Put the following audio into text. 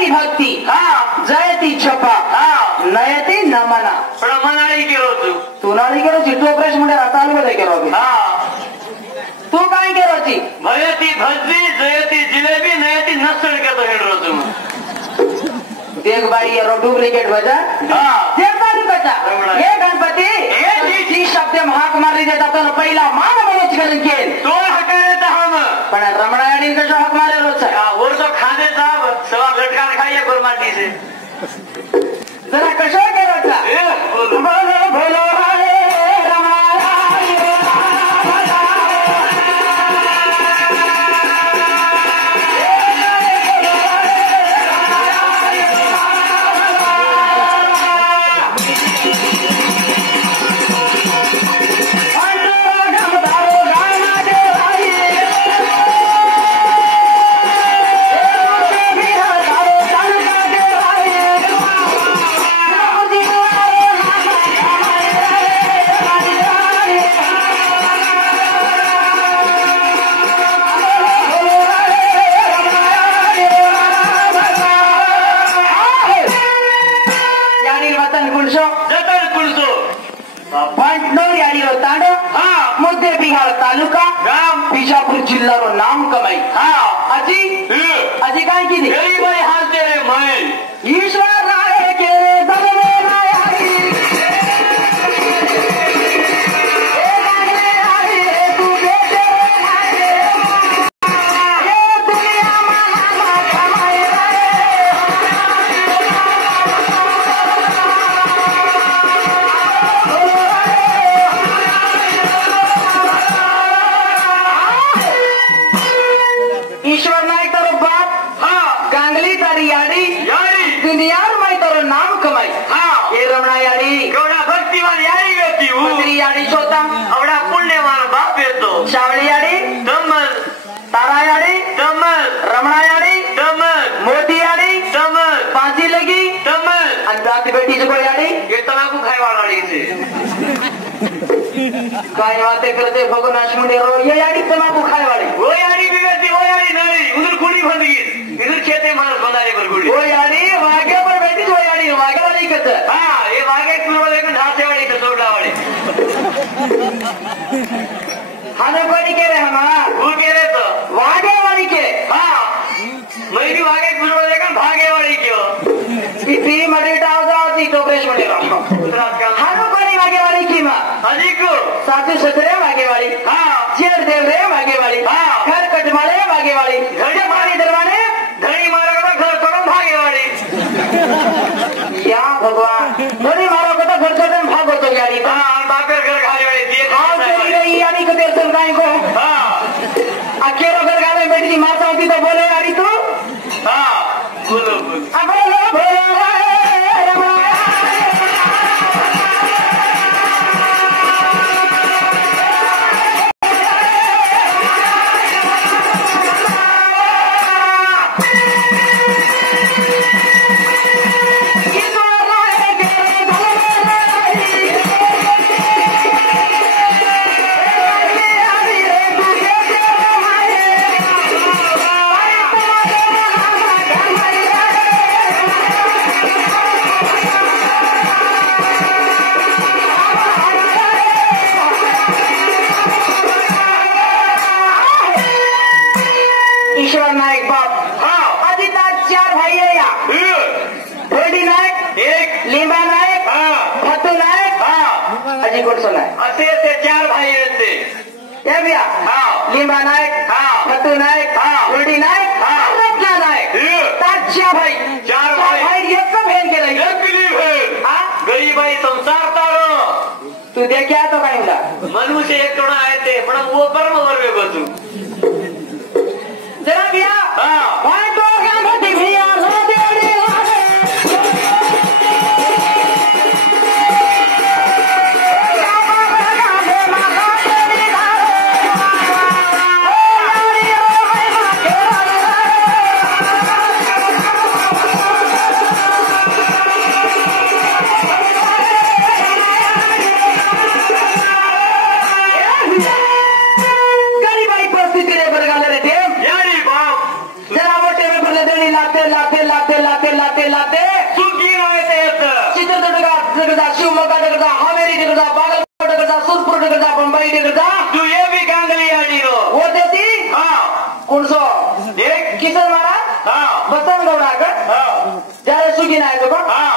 जयती भक्ती जयती छपा नयती नमना पण मनाळी केलो तू नाळी केलो चिट्टू ऑपरेशन म्हणजे आता आलो बघ केलो तू काय केलोची भयती भजी जयती जिलेबी नयती नसळ केतो हेडरो तुम देख बाई ये डुप्लिकेट बजा देख बाई बजा ये गणपती ये जी शब्द महाक मारली जातात तर पहिला मान मनोज करून केल तो हकारे तर हम पण रमणायानी कशा हक मारेलो छे और तो खाने साहब सवा लटका खाइए गुरमाटी से जरा कशा केलो छा बोलो बोलो तालुका बिजापूर जिल्हा रो नाम कमाई अजी अजी काय की गरीबाई हाल तेरे मैं ईश्वर राय के रे दलवे काय बातें करते भगवान मुंडे रो ये याडी तमाकू खाए वाली वो याडी बिगड़ती वो याडी नारी उधर कुड़ी बंद गई इधर खेते मार बनाने पर कुड़ी वो याडी वागे पर बैठी वो याडी वागे वाली करते हां ये वागे कुल वाले के ढासे वाली के सोडा वाली हाने कोनी के रे हम वो के रे तो वागे वाली के हां मैं भी वागे कुल वाले का भागे वाली क्यों इतनी मरे डाल जाती तो प्रेस मुंडे रो हानो कोनी वागे वाली की मां हाजी को साथी सतरे वागे वाली चेर देव रे वागे वाली घर कटमाले वागे वाली घड़ी मारी दरवाने धड़ी मारो तो घर तोड़ भागे वाली या भगवान धड़ी मारो तो घर तोड़ भागो तो यारी बाकर घर खाली वाली देख चली रही यानी को देर सुन गाय को अकेलो घर गाले बैठी मारता होती तो बोले यारी तू बोलो बोलो ईश्वर नायक बाप आधी चार भाई है या भोडी नायक एक लिंबा नायक फतू नायक अजी कोटसो नायक असे चार भाई रहते ये भैया लिंबा नायक फतू नायक भोडी नायक रत्ना नायक ताच्या भाई चार भाई एक बहन के रही गरीबाई संसार तारो तू देखा तो काय होला मनुष्य एक थोड़ा आहे ते पण वो परम वर्वे बसू जरा भैया भाई तो गणपति भैया गरीबाई परिस्थिती रे बरगाले रे ते यारी बाप जरा मोठे गाडी लाते लाते लाते लाते लाते लाते सुगी व्हायचं येतं चित्रदुर्ग शिवमोगा दगडा हावेरी दगडा बागलकोट दगडा सुरपूर दगडा मुंबई दगडा तू ये भी गांगली आडीनो होते ती कोणसो एक किसन महाराज हा बसनगौडा का हा जયારે सुगी नाही तो हा